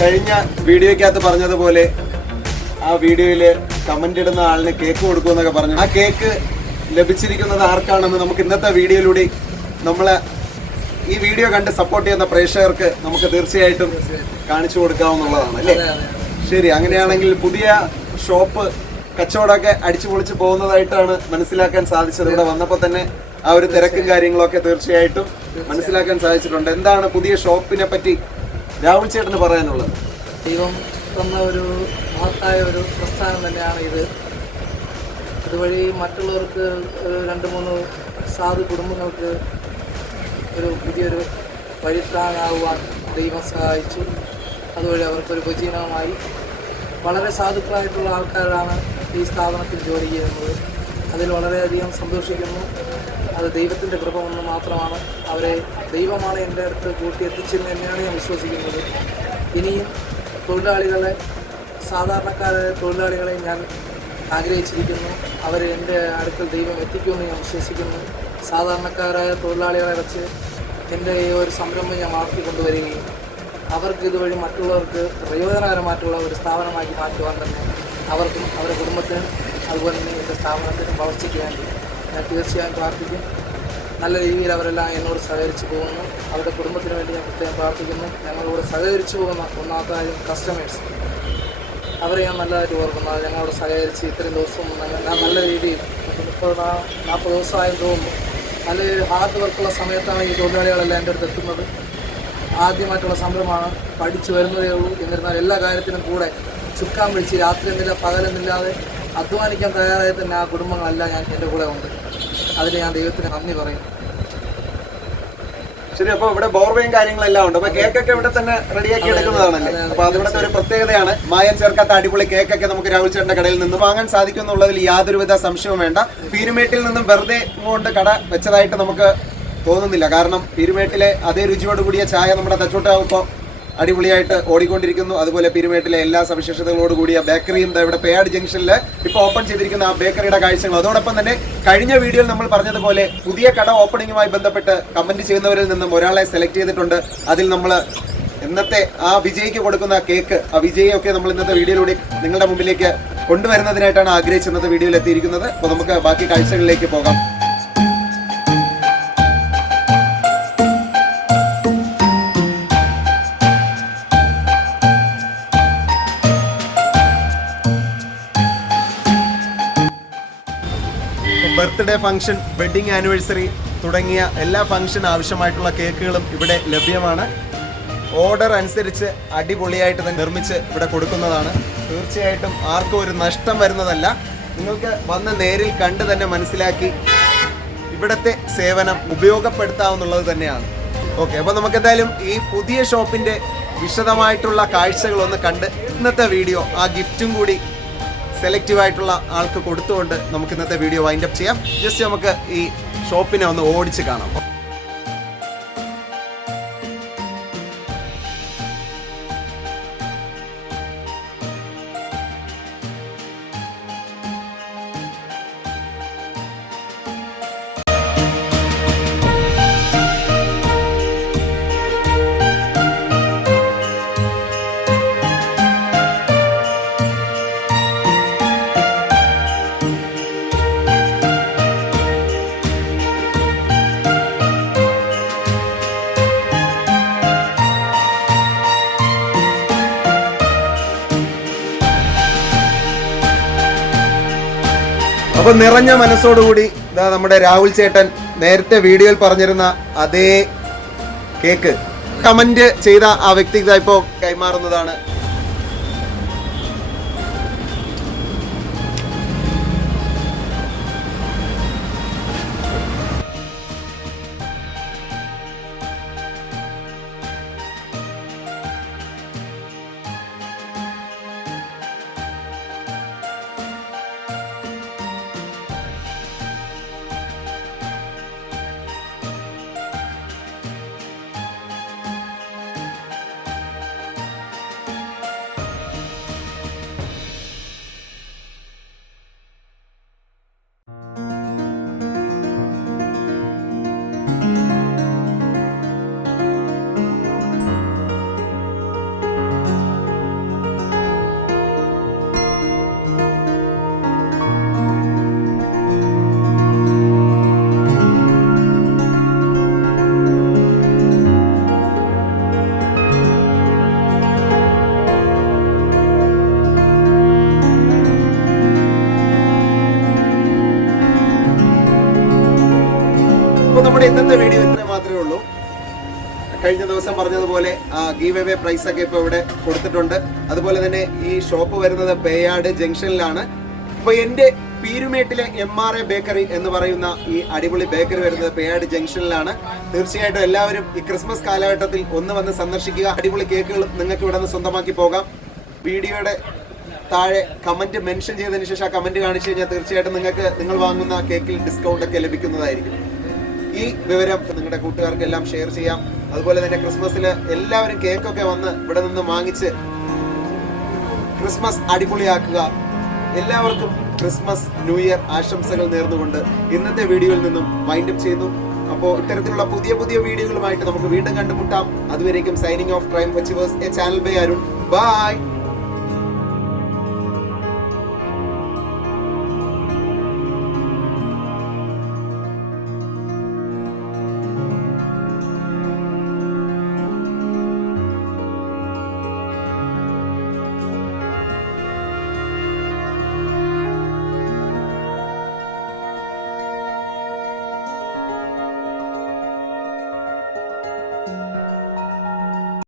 കഴിഞ്ഞ വീഡിയോയ്ക്കകത്ത് പറഞ്ഞതുപോലെ ആ വീഡിയോയിൽ കമന്റ് ഇടുന്ന ആളിന് കേക്ക് കൊടുക്കുമെന്നൊക്കെ പറഞ്ഞു. ആ കേക്ക് ലഭിച്ചിരിക്കുന്നത് ആർക്കാണെന്ന് നമുക്ക് ഇന്നത്തെ വീഡിയോയിലൂടെ നമ്മളെ ഈ വീഡിയോ കണ്ട് സപ്പോർട്ട് ചെയ്യുന്ന പ്രേക്ഷകർക്ക് നമുക്ക് തീർച്ചയായിട്ടും കാണിച്ചു കൊടുക്കാവുന്നതാണ് അല്ലേ? ശരി, അങ്ങനെയാണെങ്കിൽ പുതിയ ഷോപ്പ് കച്ചവടമൊക്കെ അടിച്ചു പൊളിച്ച് പോകുന്നതായിട്ടാണ് മനസ്സിലാക്കാൻ സാധിച്ചത്. ഇവിടെ വന്നപ്പോൾ തന്നെ ആ ഒരു തിരക്കും കാര്യങ്ങളൊക്കെ തീർച്ചയായിട്ടും മനസ്സിലാക്കാൻ സാധിച്ചിട്ടുണ്ട്. എന്താണ് പുതിയ ഷോപ്പിനെ പറ്റി രാഹുൽ ചേട്ടന് പറയാനുള്ളത്? ദൈവം തന്ന ഒരു മഹത്തായ ഒരു പ്രസ്ഥാനം തന്നെയാണ് ഇത്. അതുവഴി മറ്റുള്ളവർക്ക് ഒരു 2-3 സാധു കുടുംബങ്ങൾക്ക് ഒരു പുതിയൊരു വഴിത്താങ്ങാകുവാൻ ദൈവം സഹായിച്ചു. അതുവഴി അവർക്കൊരു ഉപജീവനമായി വളരെ സാധുക്കളായിട്ടുള്ള ആൾക്കാരാണ് ഈ സ്ഥാപനത്തിൽ ജോലി ചെയ്യുന്നത്. അതിൽ വളരെയധികം സന്തോഷിക്കുന്നു. അത് ദൈവത്തിൻ്റെ കൃപ ഒന്ന് മാത്രമാണ്. അവരെ ദൈവമാണ് എൻ്റെ അടുത്ത് കൂട്ടിയെത്തിച്ചെന്ന് തന്നെയാണ് ഞാൻ വിശ്വസിക്കുന്നത്. ഇനിയും തൊഴിലാളികളെ, സാധാരണക്കാരായ തൊഴിലാളികളെ ഞാൻ ആഗ്രഹിച്ചിരിക്കുന്നു. അവരെ എൻ്റെ അടുക്കൽ ദൈവം എത്തിക്കുമെന്ന് ഞാൻ വിശ്വസിക്കുന്നു. സാധാരണക്കാരായ തൊഴിലാളികളെ വെച്ച് എൻ്റെ ഈ ഒരു സംരംഭം ഞാൻ വളർത്തിക്കൊണ്ടുവരികയും അവർക്ക് ഇതുവഴി മറ്റുള്ളവർക്ക് പ്രയോജനകരമായിട്ടുള്ള ഒരു സ്ഥാപനമാക്കി മാറ്റുവാൻ തന്നെ അവർക്കും അവരുടെ കുടുംബത്തിനും അതുപോലെ തന്നെ എൻ്റെ സ്ഥാപനത്തിനും വളർച്ചയ്ക്ക് വേണ്ടി ഞാൻ തീർച്ചയായും പ്രാർത്ഥിക്കും. നല്ല രീതിയിൽ അവരെല്ലാം എന്നോട് സഹകരിച്ചു പോകുന്നു. അവരുടെ കുടുംബത്തിന് വേണ്ടി ഞാൻ പ്രത്യേകം പ്രാർത്ഥിക്കുന്നു. ഞങ്ങളോട് സഹകരിച്ചു പോകുന്ന ഒന്നാമത്തെ കാര്യം കസ്റ്റമേഴ്സ്, അവരെ ഞാൻ നല്ലതായിട്ട് ഓർക്കുന്നത്. ഞങ്ങളോട് സഹകരിച്ച് ഇത്രയും ദിവസം ഞാൻ നല്ല രീതിയിൽ 30-40 ദിവസമായി തോന്നുന്നു. നല്ലൊരു ഹാർഡ് വർക്കുള്ള സമയത്താണ് ഈ തൊഴിലാളികളെല്ലാം എൻ്റെ അടുത്ത് എത്തുന്നത്. ആദ്യമായിട്ടുള്ള സംരംഭമാണ്, പഠിച്ചു വരുന്നതേ ഉള്ളൂ. എന്നിരുന്നാൽ എല്ലാ കാര്യത്തിനും കൂടെ ചുക്കാൻ പിടിച്ച് രാത്രിയെന്നില്ല പകലെന്നില്ലാതെ അധ്വാനിക്കാൻ തയ്യാറായി തന്നെ ആ കുടുംബങ്ങളെല്ലാം എൻ്റെ കൂടെ ഉണ്ട്. അതിന് ഞാൻ ദൈവത്തിന് നന്ദി പറയും. ശരി, അപ്പൊ ഇവിടെ ബോർവയും കാര്യങ്ങളെല്ലാം ഉണ്ട്. അപ്പൊ കേക്കൊക്കെ ഇവിടെ തന്നെ റെഡിയാക്കി എടുക്കുന്നതാണല്ലേ? അപ്പൊ അതിവിടുത്തെ ഒരു പ്രത്യേകതയാണ്. മായം ചേർക്കാത്ത അടിപൊളി കേക്കൊക്കെ നമുക്ക് രാഹുൽ ചേട്ടന്റെ കടയിൽ നിന്ന് വാങ്ങാൻ സാധിക്കും എന്നുള്ളതിൽ യാതൊരുവിധ സംശയവും വേണ്ട. പീരുമേട്ടിൽ നിന്നും വെറുതെ കൊണ്ട് കട വെച്ചതായിട്ട് നമുക്ക് തോന്നുന്നില്ല. കാരണം പീരുമേട്ടിലെ അതേ രുചിയോട് കൂടിയ ചായ നമ്മുടെ തച്ചോട്ടാവുമ്പോൾ അടിപൊളിയായിട്ട് ഓടിക്കൊണ്ടിരിക്കുന്നു. അതുപോലെ പീരുമേട്ടിലെ എല്ലാ സവിശേഷതകളോട് കൂടിയ ബേക്കറിയും ഇവിടെ പേയാട് ജംഗ്ഷനിൽ ഇപ്പോൾ ഓപ്പൺ ചെയ്തിരിക്കുന്ന ആ ബേക്കറിയുടെ കാഴ്ചകൾ. അതോടൊപ്പം തന്നെ കഴിഞ്ഞ വീഡിയോയിൽ നമ്മൾ പറഞ്ഞതുപോലെ പുതിയ കട ഓപ്പണിങ്ങുമായി ബന്ധപ്പെട്ട് കമന്റ് ചെയ്യുന്നവരിൽ നിന്നും ഒരാളെ സെലക്ട് ചെയ്തിട്ടുണ്ട്. അതിൽ നമ്മൾ ഇന്നത്തെ ആ വിജയിക്ക് കൊടുക്കുന്ന കേക്ക്, ആ വിജയൊക്കെ നമ്മൾ ഇന്നത്തെ വീഡിയോയിലൂടെ നിങ്ങളുടെ മുമ്പിലേക്ക് കൊണ്ടുവരുന്നതിനായിട്ടാണ് ആഗ്രഹിച്ച് ഇന്നത്തെ വീഡിയോയിൽ എത്തിയിരിക്കുന്നത്. അപ്പോൾ നമുക്ക് ബാക്കി കാഴ്ചകളിലേക്ക് പോകാം. ബർത്ത്ഡേ ഫംഗ്ഷൻ, വെഡിങ് ആനിവേഴ്സറി തുടങ്ങിയ എല്ലാ ഫംഗ്ഷൻ ആവശ്യമായിട്ടുള്ള കേക്കുകളും ഇവിടെ ലഭ്യമാണ്. ഓർഡർ അനുസരിച്ച് അടിപൊളിയായിട്ട് തന്നെ നിർമ്മിച്ച് ഇവിടെ കൊടുക്കുന്നതാണ്. തീർച്ചയായിട്ടും ആർക്കും ഒരു നഷ്ടം വരുന്നതല്ല. നിങ്ങൾക്ക് വന്ന് നേരിൽ കണ്ട് തന്നെ മനസ്സിലാക്കി ഇവിടുത്തെ സേവനം ഉപയോഗപ്പെടുത്താവുന്നുള്ളത് തന്നെയാണ്. ഓക്കെ, അപ്പോൾ നമുക്ക് എന്തായാലും ഈ പുതിയ ഷോപ്പിൻ്റെ വിശദമായിട്ടുള്ള കാഴ്ചകളൊന്ന് കണ്ട് ഇന്നത്തെ വീഡിയോ ആ ഗിഫ്റ്റും കൂടി സെലക്റ്റീവായിട്ടുള്ള ആൾക്ക് കൊടുത്തുകൊണ്ട് നമുക്ക് ഇന്നത്തെ വീഡിയോ വൈൻഡപ്പ് ചെയ്യാം. ജസ്റ്റ് നമുക്ക് ഈ ഷോപ്പിനെ ഒന്ന് ഓടിച്ച് കാണാം. അപ്പൊ നിറഞ്ഞ മനസ്സോടുകൂടി ഇതാ നമ്മുടെ രാഹുൽ ചേട്ടൻ നേരത്തെ വീഡിയോയിൽ പറഞ്ഞിരുന്ന അതേ കേക്ക് കമന്റ് ചെയ്ത ആ വ്യക്തിക്ക് ഇപ്പോ കൈമാറുന്നതാണ്. കഴിഞ്ഞ ദിവസം പറഞ്ഞതുപോലെ ഗീവ് അവേ പ്രൈസ് ഒക്കെ ഇപ്പോൾ ഇവിടെ കൊടുത്തിട്ടുണ്ട്. അതുപോലെ തന്നെ ഈ ഷോപ്പ് വരുന്നത് പേയാട് ജംഗ്ഷനിലാണ്. അപ്പോൾ എൻ്റെ പീരുമേട്ടിലെ MRA ബേക്കറി എന്ന് പറയുന്ന ഈ അടിപൊളി ബേക്കറി വരുന്നത് പേയാട് ജംഗ്ഷനിലാണ്. തീർച്ചയായിട്ടും എല്ലാവരും ഈ ക്രിസ്മസ് കാലഘട്ടത്തിൽ ഒന്ന് വന്ന് സന്ദർശിക്കുക. അടിപൊളി കേക്കുകൾ നിങ്ങൾക്ക് ഇവിടെ നിന്ന് സ്വന്തമാക്കി പോകാം. വീഡിയോയുടെ താഴെ കമന്റ് മെൻഷൻ ചെയ്തതിന് ശേഷം ആ കമന്റ് കാണിച്ചു കഴിഞ്ഞാൽ തീർച്ചയായിട്ടും നിങ്ങൾക്ക് നിങ്ങൾ വാങ്ങുന്ന കേക്കിൽ ഡിസ്കൗണ്ട് ഒക്കെ ലഭിക്കുന്നതായിരിക്കും. ഈ വിവരം നിങ്ങളുടെ കൂട്ടുകാർക്കെല്ലാം ഷെയർ ചെയ്യാം. അതുപോലെ തന്നെ ക്രിസ്മസിൽ എല്ലാവരും കേക്കൊക്കെ വന്ന് ഇവിടെ നിന്ന് വാങ്ങിച്ച് ക്രിസ്മസ് അടിപൊളിയാക്കുക. എല്ലാവർക്കും ക്രിസ്മസ് ന്യൂ ഇയർ ആശംസകൾ നേർന്നുകൊണ്ട് ഇന്നത്തെ വീഡിയോയിൽ നിന്നും വൈൻഡപ്പ് ചെയ്യുന്നു. അപ്പോൾ ഇത്തരത്തിലുള്ള പുതിയ പുതിയ വീഡിയോകളുമായിട്ട് നമുക്ക് വീണ്ടും കണ്ടുമുട്ടാം. അതുവരേക്കും signing off crime achievers a channel by Arun. By.